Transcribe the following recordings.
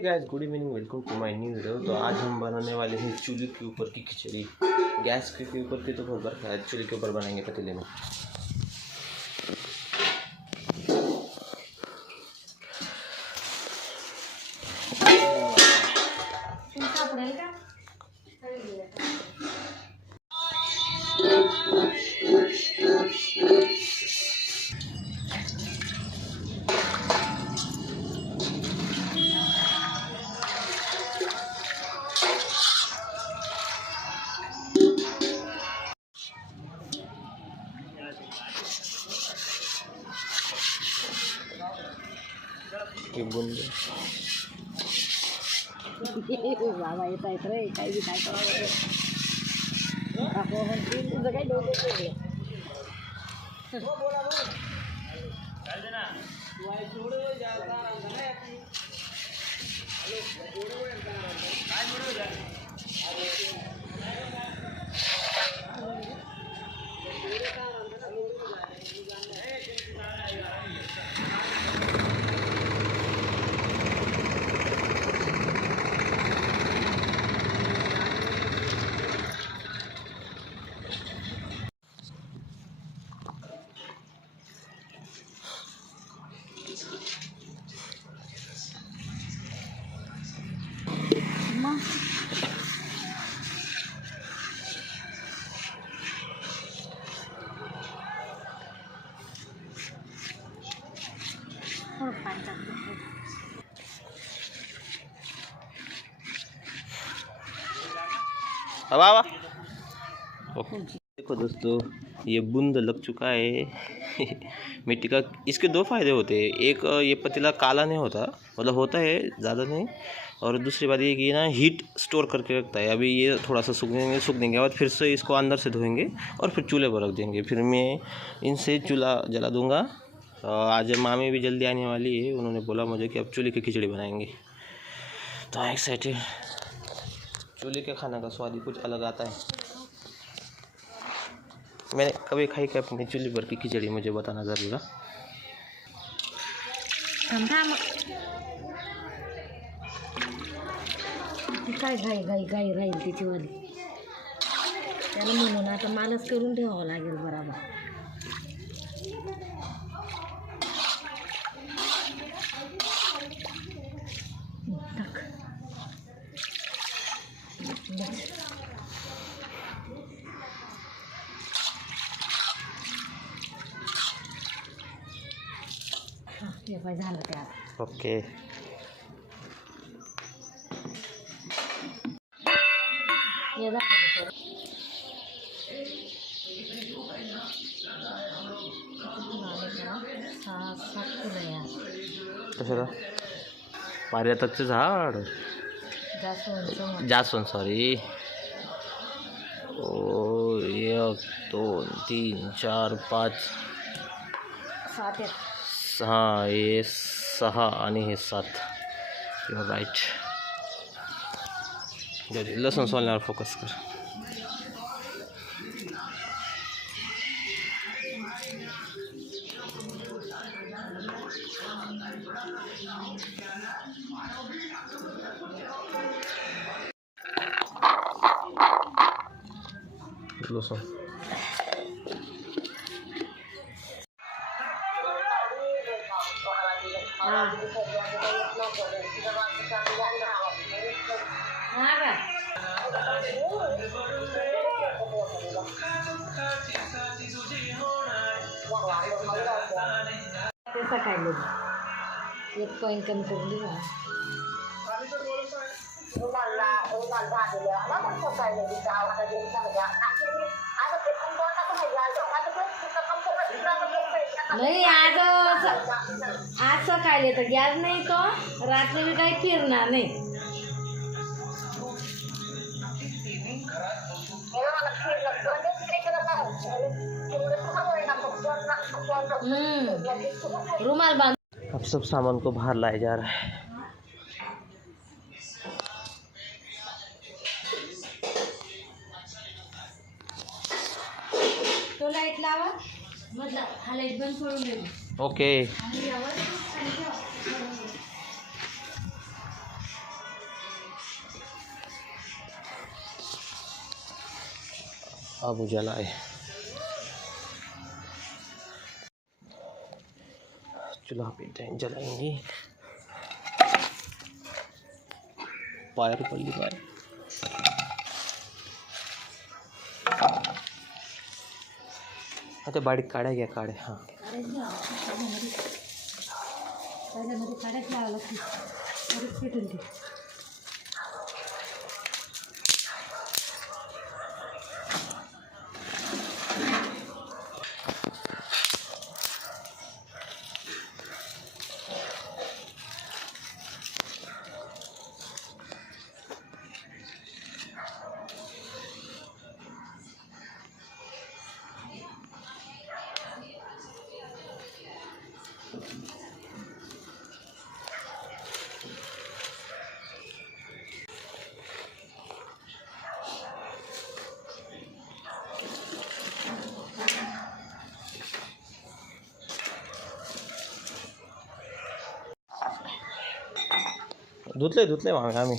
Guys, good evening, welcome to my new video. तो आज हम बनाने वाले हैं चूल्हे के ऊपर की खिचड़ी। गैस के ऊपर की तो बहुत बरका है, चूल्हे के ऊपर बनाएंगे पतीले में। ये बुंद बाबा येत आहेत रे, काही बी काय करावं आपण म्हणतील तुझं काही डोकं केलं वाह देखो दोस्तों, ये बूंद लग चुका है मिट्टी का। इसके दो फायदे होते हैं, एक ये पतीला काला नहीं होता, मतलब होता है ज़्यादा नहीं, और दूसरी बात ये कि ना हीट स्टोर करके रखता है। अभी ये थोड़ा सा सूखने के बाद फिर से इसको अंदर से धोएंगे और फिर चूल्हे पर रख देंगे। फिर मैं इनसे चूल्हा जला दूंगा। आज मामी भी जल्दी आने वाली है, उन्होंने बोला मुझे कि अब चूल्हे की खिचड़ी बनाएंगे, तो आई एक्साइटेड। चूल्हे के खाना का स्वाद ही कुछ अलग आता है। मैंने कभी खाई क्या अपनी चूल्हे पर की खिचड़ी, मुझे बताना ज़रूर। काय घाई घाई घाई राहील तिच्यावाली, त्याला म्हणून आता मालच करून ठेवावं लागेल बरोबर। हे काय झालं ते आता। ओके, हे झालं कशाला पारिजातकचं झाड, जास्वंद सॉरी। ओ 1 2 3 4 5 सात, हाँ ये 6 आणि हे 7, यू आर राईट। लसूण सोलण्यावर फोकस कर। लसूण सकाळी एक पॉईंट कमी करून दिला। नाही आज सकाळी तर गॅस नाही, तो रात्री मी काही फिरणार नाही। रुमाल बांध। अब सब सामान को बाहर लाया जा रहा है। तो लाईट लावा, मतलब हा लाईट बंद करून दे। ओके अब उजाला है। चूल्हा पे जलाएंगे। वायर पल्ली वायर आता बारीक काड्या घ्या काड्या हां त्याच्यामध्ये काढायच लावावं लागते परत पेटून ते धुतले मागे आम्ही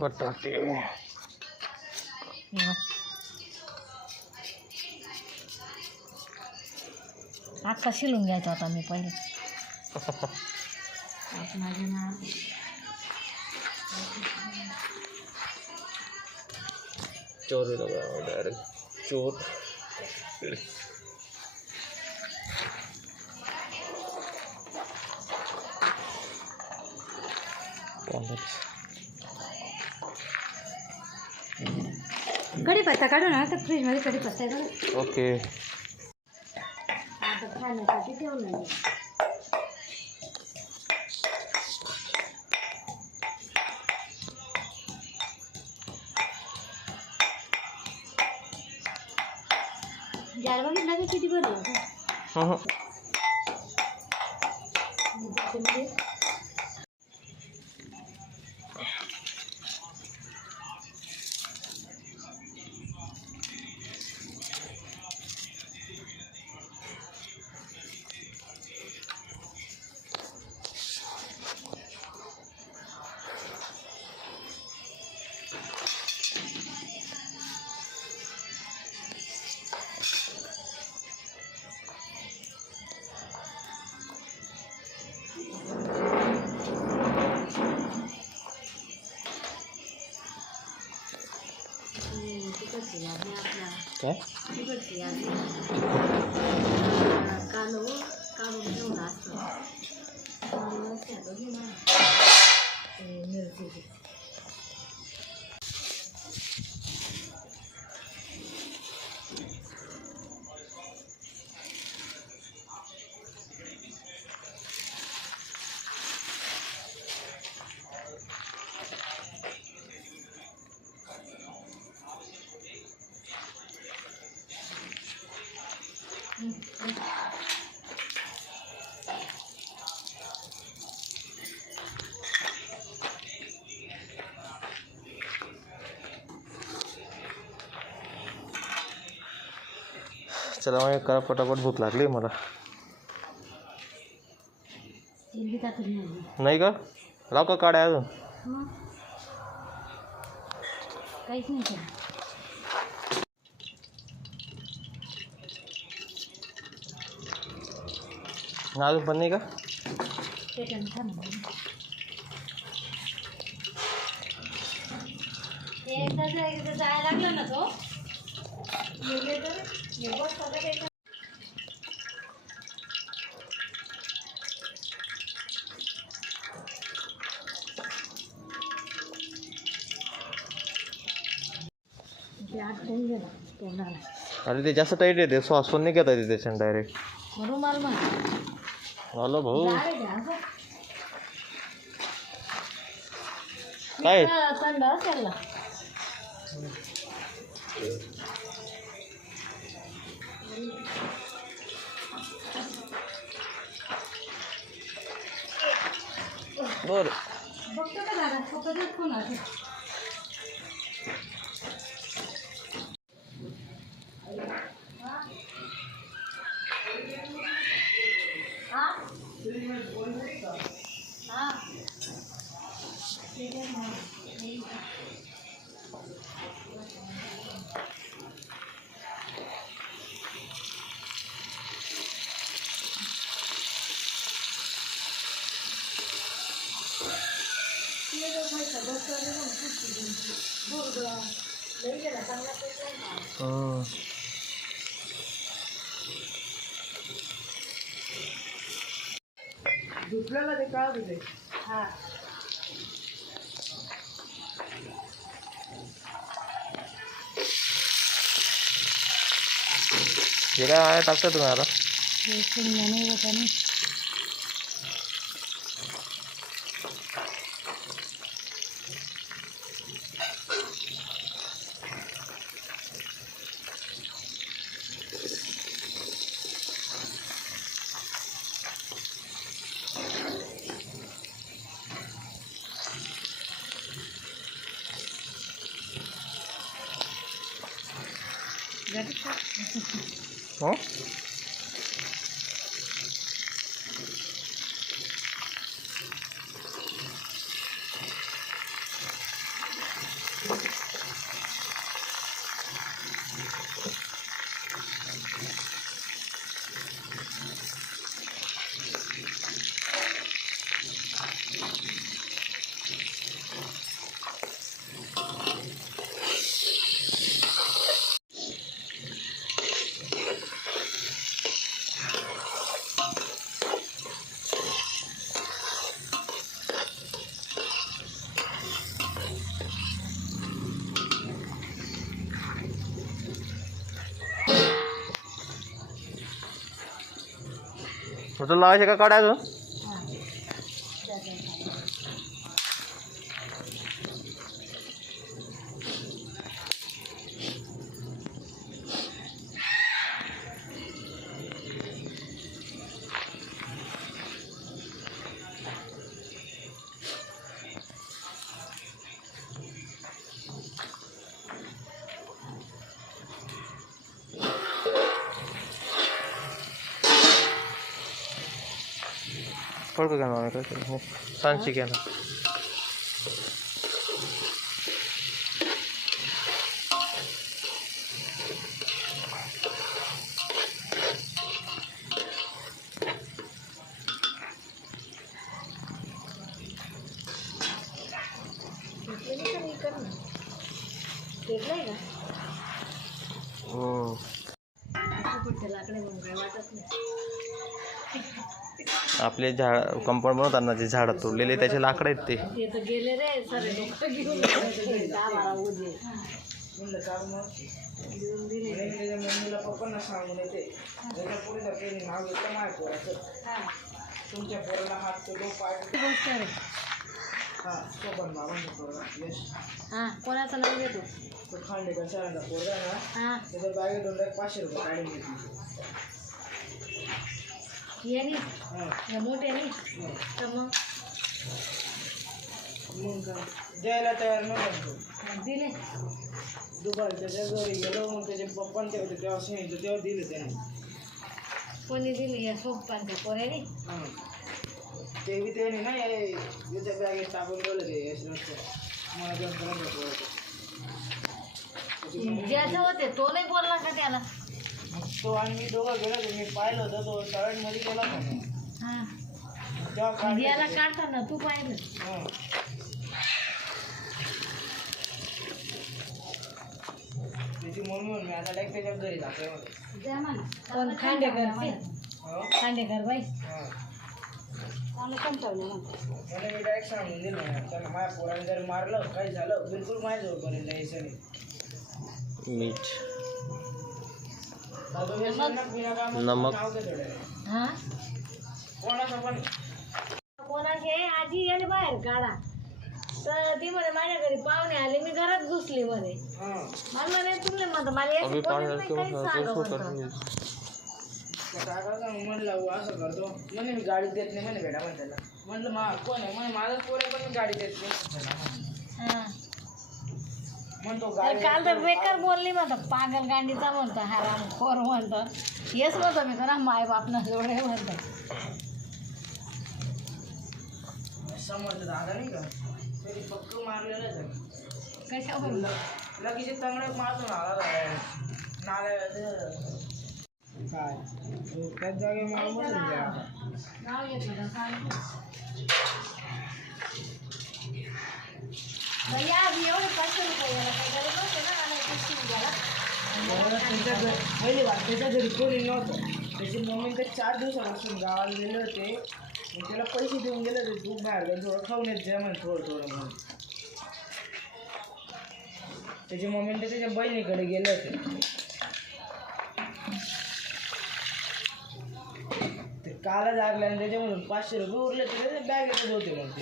बटाटे आता शिलून घ्यायचा होता मी पहिले माझे ना चोर डायरेक्ट चोर कढीपत्ता काढू ना तर फ्रीजमध्ये कढीपत्ता आहे ओके आता खाण्यासाठी ठेवलं जार बघितला का किती बरं काय काढून घेऊन असतं मिरची चला मग करा पटापट भूक लागली मला नाही का लाव का काढ्या अजून काहीच नाही केलं अजून पण नाही का एकदा जायला लागला ना तो अरे ते जास्त टाईट येते सॉस पण नाही घेता येते त्याच्यानं डायरेक्ट रुमाल हॅलो भाऊ काय थंड असेल ना बरं बघतो का दादा फक्त फोन आहे दुसऱ्याला ते काय होते हा हे काय टाकतं तुम्ही आता हे शेंगदाणे वटाणे हो तुला लावायचे का काढायचं फडकं घ्या ना काय सांची घ्या ना आपले झाड कंपाऊंड बनवताना जे झाडं तोडलेले त्याचे लाकडं आहेत ते तर गेले रे सर घेऊन मम्मीला पप्पांना सांगून येते त्याच्या पुढे जर काही नाव घेतलं माझ्या पोराचं तुमच्या पोराला हात तो पाय हां तो पण बाबांचा पोरगा यश हां कोणाचं नाव घेतो तो खांडेकर सरांचा पोरगा ना हां त्याच्या बॅगेतून 500 रुपये काढून घेतली याने या मोठ्याने तर मग द्यायला तयार नव्हतं दिले दुपारच्या त्या घरी गेलो मग त्याचे पप्पांचे होते तेव्हा सांगितलं तेव्हा दिले त्याने कोणी दिली या सोप्पांच्या पोऱ्याने ते बी त्याने ना याच्या बॅगेत टाकून ठेवलं ते यश नसतं मला जेवण ज्याचं होते तो नाही बोलला का त्याला तो आणि मी दोघं गेलो होतो मी पाहिलं होतं तो शाळेमध्ये गेला होता हां तेव्हा याला काढताना तू पाहिलं त्याची मम्मी मी आता डायरेक्ट त्याच्या घरी जाते पण खांडेकर खांडेकर बाई मला मी डायरेक्ट सांगून दिलं त्यांना माझ्या पोराने जर मारलं काही झालं बिलकुल माझ्याजवळपर्यंत यायचं नाही मीठ नमक हां कोणाचं पण कोणाचे आजी याने बाहेर काढा तर ती म्हणे माझ्या घरी पाहुणे आले मी घरात घुसली म्हणे मला म्हणे तुम्ही म्हणता मला याचं कोणीच नाही काही सांगा म्हणता काय करायचं म्हणलं असं करतो म्हणे मी गाडी देत नाही म्हणे भेटा म्हणे त्याला म्हणलं कोण आहे म्हणे माझं पोर आहे पण मी गाडी देत नाही हा. म्हणतो तर गाडी काल तर बेकार बोलली म्हणतो पागल गांडीचा म्हणतो हराम खोर म्हणतो हेच म्हणतो मी तर माय बापना जोडे म्हणतो समोरचा दादा नाही का तरी पक्क मारलेलं आहे कशावर लगेच चांगलं मारून आला नाल्या काय त्याच जागे मला बसून द्या नाव घेतलं का सांग भैया एवढे 500 रुपये याला काही गरज नव्हते ना आणि शिव गेला पहिली बार त्याच्या घरी कोणी नव्हतं त्याची मम्मी तर 4 दिवसापासून गावाला गेले होते मग त्याला पैसे देऊन गेले होते तू बाहेर जाऊन थोडं खाऊन येत जा म्हणे थोडं थोडं म्हणून त्याची मम्मी तर त्याच्या बहिणीकडे गेले होते ते कालच लागले आणि त्याच्यामधून 500 रुपये उरले तर त्याच्या बॅगेतच होते मग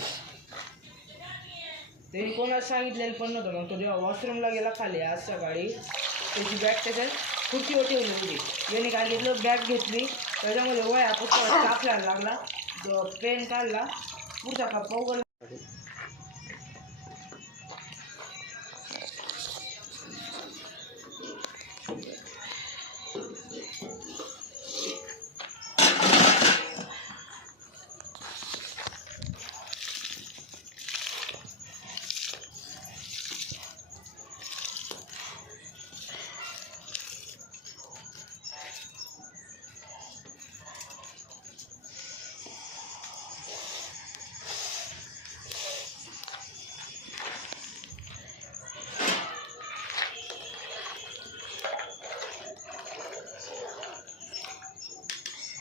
ते कोणाला सांगितलेलं पण नव्हतं मग तो जेव्हा वॉशरूमला गेला खाली आज सकाळी त्याची बॅग त्याच्यात खुर्चीवर ठेवली होती याने काय घेतलं बॅग घेतली त्याच्यामध्ये वया पुस्तकात कापल्याला लागला पेन काढला पुढचा कप्पा उघडला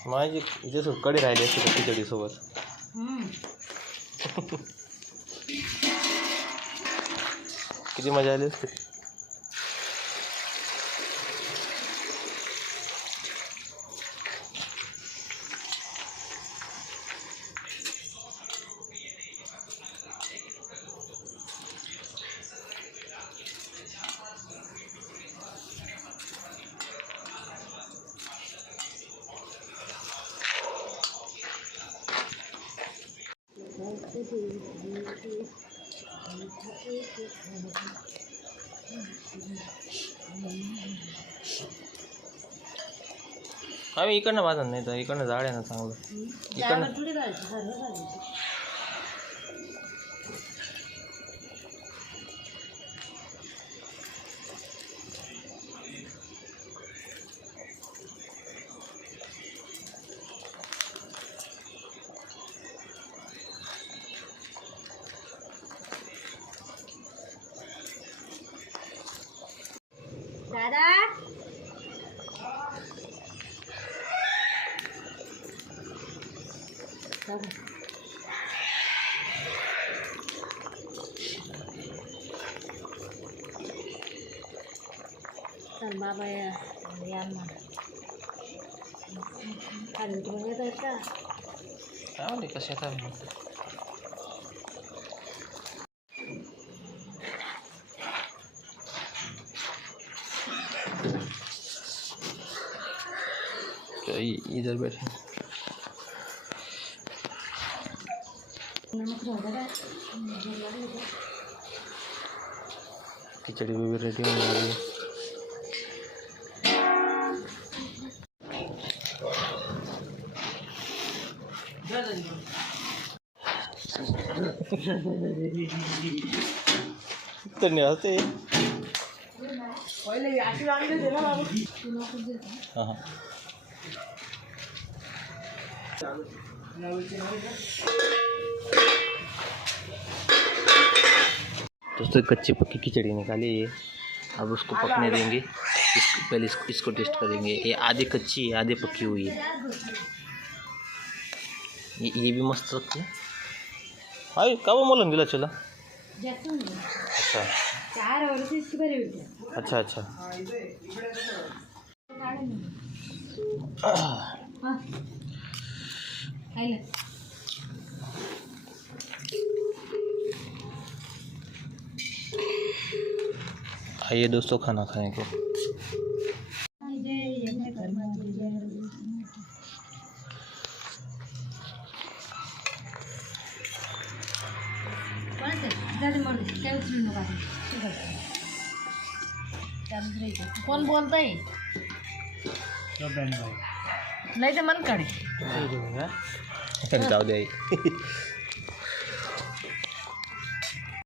माझी जसं कडी राहिली असते का खिचडीसोबत किती मजा आली असते आम्ही इकडनं वाजत नाही तर इकडनं झाड आहे ना चांगलं इकडनं थोडी राहायचं सर्व राहायचं दादा चल बाबा या ना खाली तुम्ही येत आहेत का काय म्हणते कशा काय इधर बैठे खिचड़ी भी रेडी होने वाली है तो नहीं आते पहिले अशी लागली होती ना बाबू हाँ हाँ दोस्तों कच्ची पक्की खिचड़ी निकाली है अब उसको पकने देंगे पहले इसको टेस्ट करेंगे ये आधी कच्ची है आधी पक्की हुई है ये भी मस्त लगती है हाय का वो मोलन दिला चला अच्छा 4 वर्ष इसकी बरी होती अच्छा अच्छा आइए दोस्तों खाना खाने को कोण बोलतंय नाही ते मन काढे जाऊ दे आई.